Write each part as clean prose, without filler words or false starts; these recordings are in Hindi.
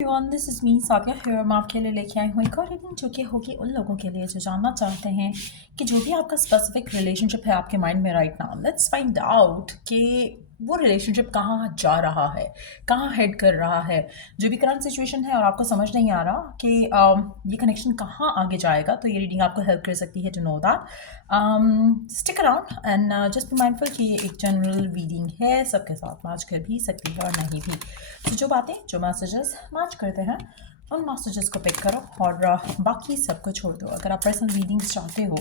Everyone, this is me Sadia here. मैं आपके लिए लेके आई हूँ एक और रीडिंग जो कि होगी उन लोगों के लिए जो जानना चाहते हैं कि जो भी आपका स्पेसिफिक रिलेशनशिप है आपके माइंड में right now, let's find out कि वो रिलेशनशिप कहाँ जा रहा है, कहाँ हेड कर रहा है। जो भी करंट सिचुएशन है और आपको समझ नहीं आ रहा कि ये कनेक्शन कहाँ आगे जाएगा, तो ये रीडिंग आपको हेल्प कर सकती है to know that. Stick around and just be mindful कि ये एक जनरल रीडिंग है, सबके साथ मैच कर भी सकती है और नहीं भी। तो जो बातें, जो मैसेजेस मैच करते हैं उन मैसेजेस को पिक करो और बाकी सबको छोड़ दो। अगर आप पर्सनल रीडिंग्स चाहते हो,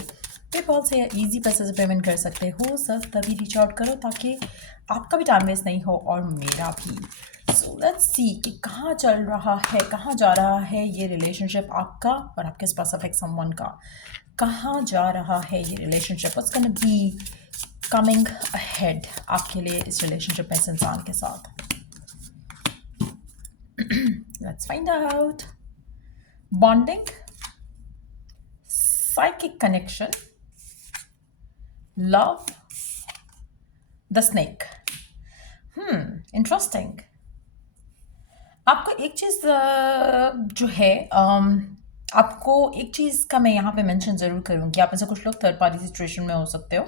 पेपॉल से ईजी पैसे से पेमेंट कर सकते हो सर, तभी रीच आउट करो ताकि आपका भी टाइम वेस्ट नहीं हो और मेरा भी। सो लेट्स सी कि कहाँ चल रहा है, कहाँ जा रहा है ये रिलेशनशिप आपका और आपके स्पेसिफिक समवन का। कहाँ जा रहा है ये relationship, what's gonna be coming ahead आपके लिए इस रिलेशनशिप में, इस इंसान के साथ। Let's find out. Bonding, psychic connection, love, the snake. Interesting. आपको एक चीज़ जो है आपको एक चीज़ का मैं यहाँ पे मेंशन ज़रूर करूँगी। आप में से कुछ लोग थर्ड पार्टी सिचुएशन में हो सकते हो,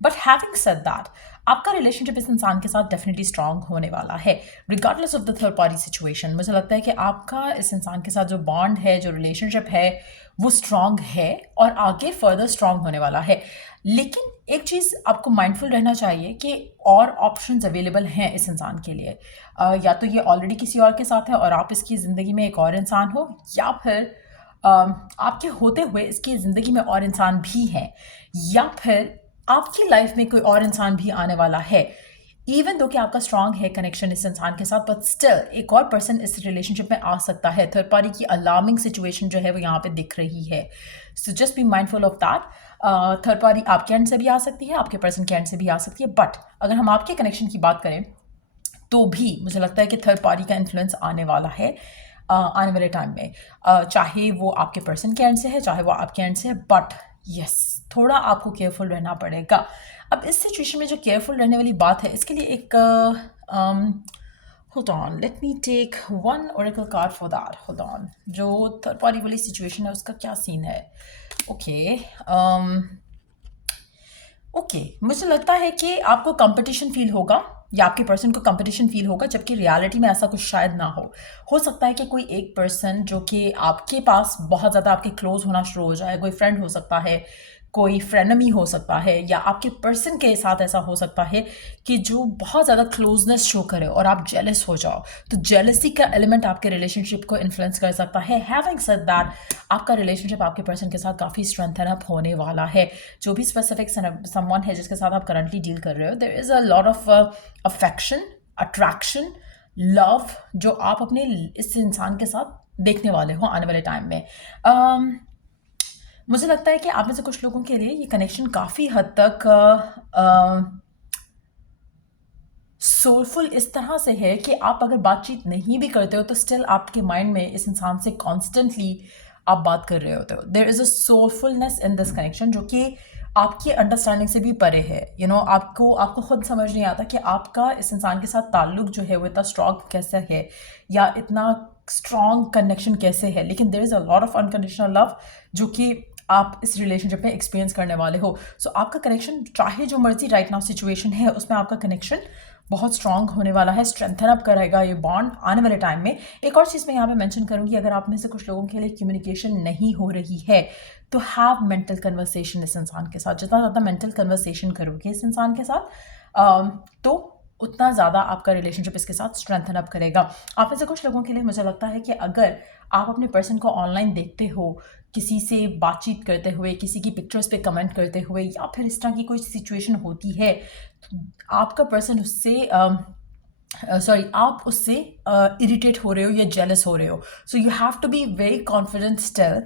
बट हैविंग सेड दैट आपका रिलेशनशिप इस इंसान के साथ डेफिनेटली स्ट्रांग होने वाला है regardless of the third party situation. मुझे लगता है कि आपका इस इंसान के साथ जो बॉन्ड है, जो रिलेशनशिप है, वो स्ट्रांग है और आगे फर्दर स्ट्रांग होने वाला है। लेकिन एक चीज़ आपको माइंडफुल रहना चाहिए कि और ऑप्शंस अवेलेबल हैं इस इंसान के लिए। या तो ये ऑलरेडी किसी और के साथ है और आप इसकी ज़िंदगी में एक और इंसान हो, या फिर आपके होते हुए इसकी ज़िंदगी में और इंसान भी हैं, या फिर आपकी लाइफ में कोई और इंसान भी आने वाला है। इवन दो कि आपका स्ट्रांग है कनेक्शन इस इंसान के साथ, बट स्टिल एक और पर्सन इस रिलेशनशिप में आ सकता है। थर्ड पार्टी की अलार्मिंग सिचुएशन जो है वो यहाँ पे दिख रही है। So just be mindful of that. Third party आपके एंड से भी आ सकती है, आपके पर्सन के एंड से भी आ सकती है, बट अगर हम आपके कनेक्शन की बात करें तो भी मुझे लगता है कि थर्ड पार्टी का इन्फ्लुएंस आने वाला है आने वाले टाइम में। चाहे वो आपके पर्सन के एंड से है, चाहे वो आपके एंड से है, बट यस, थोड़ा आपको केयरफुल रहना पड़ेगा। अब इस सिचुएशन में जो केयरफुल रहने वाली बात है, इसके लिए एक hold on, let me take one oracle card for that. Hold on, जो थर्ड पार्टी वाली सिचुएशन है उसका क्या सीन है। ओके, मुझे लगता है कि आपको कंपटीशन फील होगा या आपके पर्सन को कंपटीशन फील होगा, जबकि रियलिटी में ऐसा कुछ शायद ना हो सकता है कि कोई एक पर्सन जो कि आपके पास बहुत ज़्यादा आपके क्लोज होना शुरू हो जाए, कोई फ्रेंड हो सकता है, कोई फ्रेनमी हो सकता है, या आपके पर्सन के साथ ऐसा हो सकता है कि जो बहुत ज़्यादा क्लोजनेस शो करे और आप जेलस हो जाओ। तो जेलसी का एलिमेंट आपके रिलेशनशिप को इन्फ्लुएंस कर सकता है। हैविंग सेड दैट आपका रिलेशनशिप आपके पर्सन के साथ काफ़ी स्ट्रेंथन अप होने वाला है। जो भी स्पेसिफिक समवन है जिसके साथ आप करंटली डील कर रहे हो, there is a lot of affection, attraction, love जो आप अपने इस इंसान के साथ देखने वाले हो आने वाले टाइम में। मुझे लगता है कि आप में से कुछ लोगों के लिए ये कनेक्शन काफ़ी हद तक सोलफुल इस तरह से है कि आप अगर बातचीत नहीं भी करते हो तो स्टिल आपके माइंड में इस इंसान से कॉन्स्टेंटली आप बात कर रहे होते हो। There is a soulfulness in this connection जो कि आपकी अंडरस्टैंडिंग से भी परे है। आपको खुद समझ नहीं आता कि आपका इस इंसान के साथ ताल्लुक जो है वो इतना स्ट्रॉन्ग कैसे है या इतना स्ट्रॉन्ग कनेक्शन कैसे है। लेकिन there is a lot of unconditional love जो कि आप इस रिलेशनशिप में एक्सपीरियंस करने वाले हो। सो आपका कनेक्शन, चाहे जो मर्जी राइट नाउ सिचुएशन है उसमें, आपका कनेक्शन बहुत स्ट्रांग होने वाला है, स्ट्रेंथन अप करेगा ये बॉन्ड आने वाले टाइम में। एक और चीज़ मैं यहाँ पे मेंशन करूँगी, अगर आप में से कुछ लोगों के लिए कम्युनिकेशन नहीं हो रही है तो हैव मेंटल कन्वर्सेशन इस इंसान के साथ। जितना ज़्यादा मेंटल कन्वर्सेशन करोगे इस इंसान के साथ तो उतना ज़्यादा आपका रिलेशनशिप इसके साथ स्ट्रेंथन अप करेगा। आप में से कुछ लोगों के लिए मुझे लगता है कि अगर आप अपने पर्सन को ऑनलाइन देखते हो, किसी से बातचीत करते हुए, किसी की पिक्चर्स पे कमेंट करते हुए, या फिर इस तरह की कोई सिचुएशन होती है, तो आपका पर्सन उससे आप उससे इरिटेट हो रहे हो या जेलस हो रहे हो। So you have to be very confident still.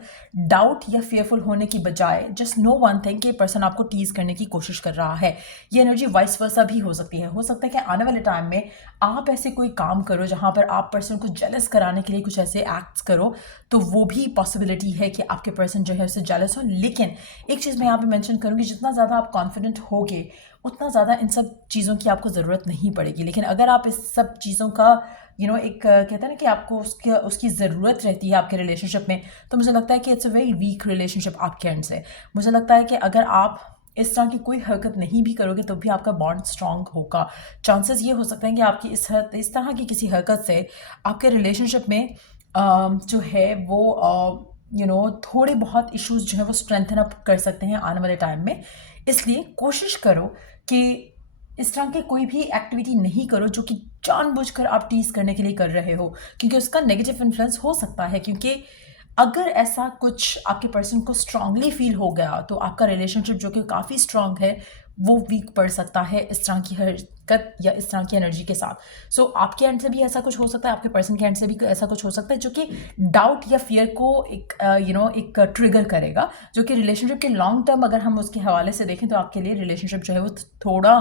Doubt या फेयरफुल होने की बजाय जस्ट नो वन थिंग कि पर्सन आपको टीज करने की कोशिश कर रहा है। ये एनर्जी वाइस वर्सा भी हो सकती है। हो सकता है कि आने वाले टाइम में आप ऐसे कोई काम करो जहाँ पर आप पर्सन को जेलस कराने के लिए कुछ ऐसे एक्ट्स करो, तो वो भी पॉसिबिलिटी है कि आपके पर्सन जो है उससे जेलस हो। लेकिन एक चीज़ मैं यहाँ पे मेंशन करूँगी, जितना ज़्यादा आप कॉन्फिडेंट होगे उतना ज़्यादा इन सब चीज़ों की आपको ज़रूरत नहीं पड़ेगी। लेकिन अगर आप इस सब चीज़ों का एक कहते हैं ना कि आपको उसकी ज़रूरत रहती है आपके रिलेशनशिप में, तो मुझे लगता है कि it's a very weak relationship आपके एंड से। मुझे लगता है कि अगर आप इस तरह की कोई हरकत नहीं भी करोगे तो भी आपका बॉन्ड स्ट्रांग होगा। चांसेस ये हो सकते हैं कि आपकी इस तरह की किसी हरकत से आपके रिलेशनशिप में जो है वो थोड़े बहुत इश्यूज जो है वो स्ट्रेंथन अप कर सकते हैं आने वाले टाइम में। इसलिए कोशिश करो कि इस तरह के कोई भी एक्टिविटी नहीं करो जो कि जानबूझकर आप टीज करने के लिए कर रहे हो, क्योंकि उसका नेगेटिव इन्फ्लुएंस हो सकता है। क्योंकि अगर ऐसा कुछ आपके पर्सन को स्ट्रांगली फील हो गया तो आपका रिलेशनशिप जो कि काफ़ी स्ट्रांग है वो वीक पड़ सकता है इस तरह की हरकत या इस तरह की एनर्जी के साथ। सो आपके एंड से भी ऐसा कुछ हो सकता है, आपके पर्सन के एंड से भी ऐसा कुछ हो सकता है जो कि डाउट या फियर को एक ट्रिगर करेगा, जो कि रिलेशनशिप के लॉन्ग टर्म अगर हम उसके हवाले से देखें तो आपके लिए रिलेशनशिप जो है वो थोड़ा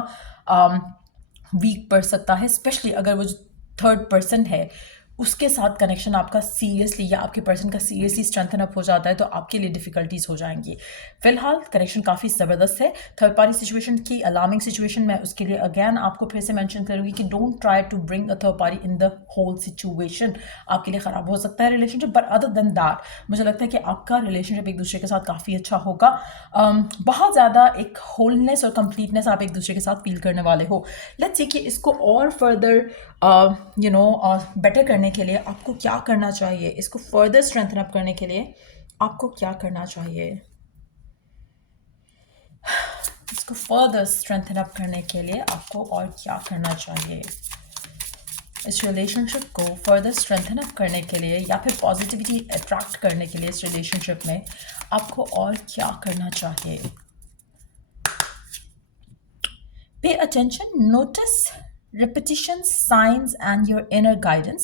वीक पड़ सकता है, स्पेशली अगर वो जो थर्ड पर्सन है उसके साथ कनेक्शन आपका सीरियसली या आपके पर्सन का सीरियसली स्ट्रेंथन अप हो जाता है तो आपके लिए डिफ़िकल्टीज हो जाएंगी। फिलहाल कनेक्शन काफ़ी ज़बरदस्त है। थर्ड पार्टी सिचुएशन की अलार्मिंग सिचुएशन, मैं उसके लिए अगेन आपको फिर से मेंशन करूँगी कि don't try to bring a third party in the whole situation, आपके लिए ख़राब हो सकता है relationship. But other than that मुझे लगता है कि आपका रिलेशनशिप एक दूसरे के साथ काफ़ी अच्छा होगा। बहुत ज़्यादा एक होलनेस और कंप्लीटनेस आप एक दूसरे के साथ फील करने वाले हो। लेट्स सी कि इसको और फर्दर बेटर करने के लिए आपको क्या करना चाहिए, इसको फर्दर स्ट्रेंथन अप करने के लिए आपको क्या करना चाहिए, इसको फर्दर स्ट्रेंथन अप करने के लिए आपको और क्या करना चाहिए, इस रिलेशनशिप को फर्दर स्ट्रेंथन अप करने के लिए या फिर पॉजिटिविटी अट्रैक्ट करने के लिए इस रिलेशनशिप में आपको और क्या करना चाहिए। Pay attention, notice repetitions, signs, and your inner guidance,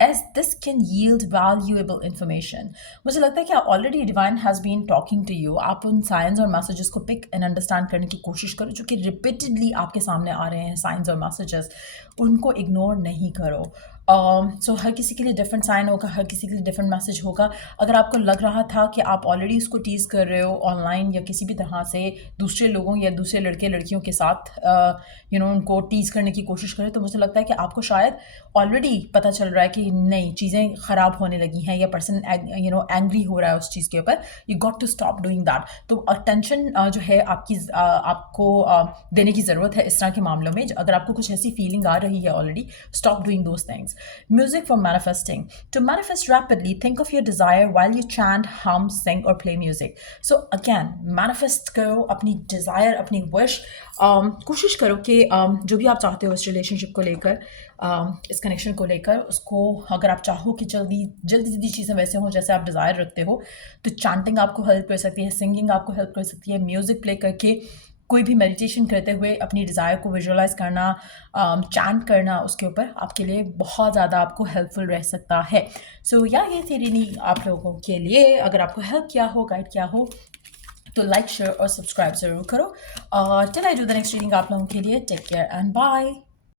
as this can yield valuable information. मुझे लगता है कि already divine has been talking to you. आप उन साइंस और मैसेजेस को पिक एंड अंडरस्टैंड करने की कोशिश करो जो कि रिपीटेडली आपके सामने आ रहे हैं साइंस और मैसेजेस, उनको इग्नोर नहीं करो। सो हर किसी के लिए डिफरेंट साइन होगा, हर किसी के लिए डिफरेंट मैसेज होगा। अगर आपको लग रहा था कि आप ऑलरेडी उसको टीज़ कर रहे हो ऑनलाइन या किसी भी तरह से दूसरे लोगों या दूसरे लड़के लड़कियों के साथ उनको टीज़ करने की कोशिश करें, तो मुझे लगता है कि आपको शायद ऑलरेडी पता चल रहा है कि नहीं, चीज़ें ख़राब होने लगी हैं या पर्सन एंग्री हो रहा है उस चीज़ के ऊपर। You got to stop doing that. तो अटेंशन जो है आपको देने की ज़रूरत है इस तरह के मामलों में। अगर आपको कुछ ऐसी फीलिंग आ रही है already, stop doing those things. Music for manifesting. To manifest rapidly, think of your desire while you chant, hum, sing or play music. So again, manifest करो अपनी desire, अपनी wish। कोशिश करो कि जो भी आप चाहते हो इस रिलेशनशिप को लेकर, इस कनेक्शन को लेकर, उसको अगर आप चाहो कि जल्दी जल्दी चीज़ें वैसे हों जैसे आप डिज़ायर रखते हो, तो चैंटिंग आपको हेल्प कर सकती है, सिंगिंग आपको हेल्प कर सकती है, म्यूज़िक प्ले करके कोई भी मेडिटेशन करते हुए अपनी डिज़ायर को विजुअलाइज करना, चैंट करना उसके ऊपर आपके लिए बहुत ज़्यादा आपको हेल्पफुल रह सकता है। सो ये थी रीडिंग आप लोगों के लिए। अगर आपको हेल्प किया हो, गाइड किया हो, तो लाइक शेयर और सब्सक्राइब ज़रूर करो। Till I do the next reading आप लोगों के लिए टेक केयर एंड बाय।